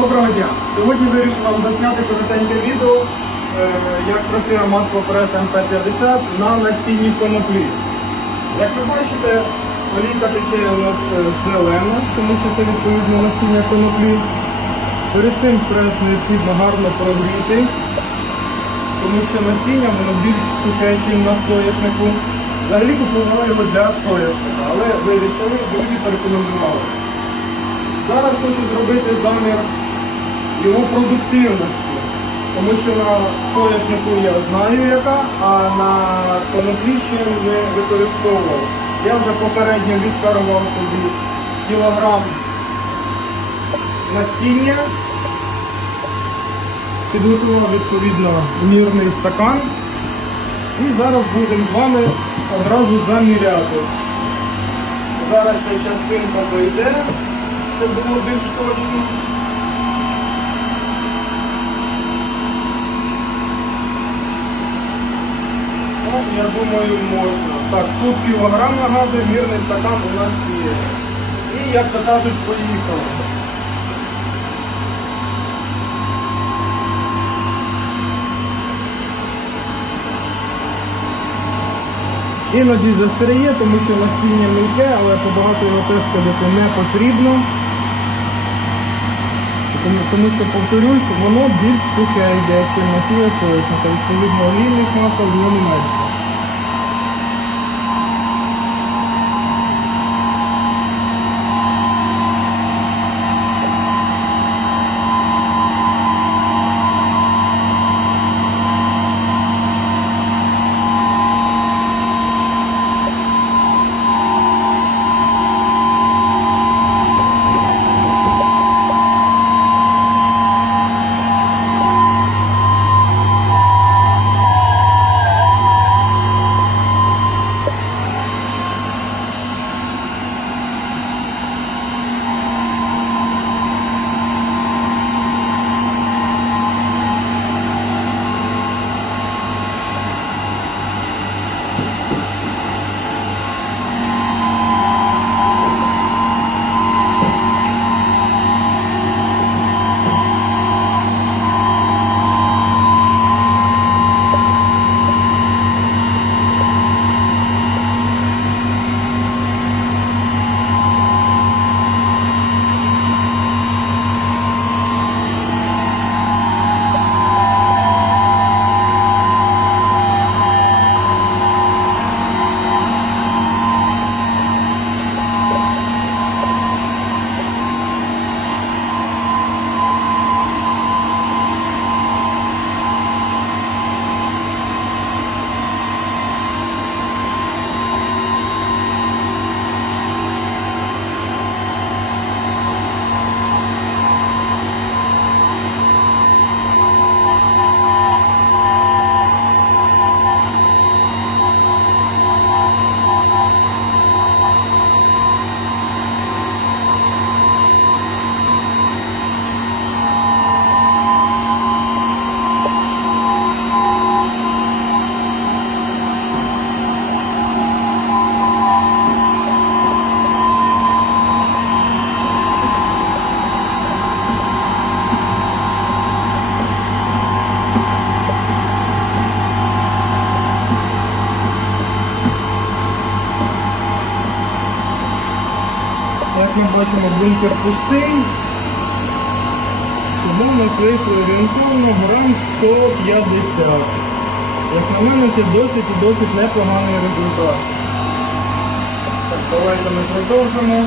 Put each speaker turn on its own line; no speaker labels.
Доброго дня! Сьогодні вирішив вам засняти коротеньке відео, е, як працює масло прес МП-50 на насінні коноплі. Як ви бачите, олійка тече у нас е, зелена, тому що це відповідно насіння коноплі. Перед цим прес необхідно гарно прогріти, тому що насіння воно більш сухе, ніж на соняшнику. Взагалі купували його для соняшника, але вирішили, друзі порекомендували. Зараз хочу зробити замір його продуктивності, тому що на соняшнику я знаю яка, а на коноплі ще не використовував. Я вже попередньо відкарував собі кілограм насіння, підготував відповідно мірний стакан. І зараз будемо з вами одразу заміряти. Зараз ця частинка дойде, щоб було більш точно. Я думаю, можна. Так, тут кілограм нагадує, мірний стакан у нас є. І, як то кажуть, поїхали. Іноді застряє, тому що насіння мілке, але побагато його теж ходити не потрібно. Тому, тому що, повторюсь, воно більш сухе йде, чим насіння соняшника. Відповідно, олійних масел в ньому менше. Ми бачимо, бункер пустий. Тому ми вийшли орієнтовно грам 150. Як на мене, це досить і досить непоганий результат. Так, давайте ми продовжимо.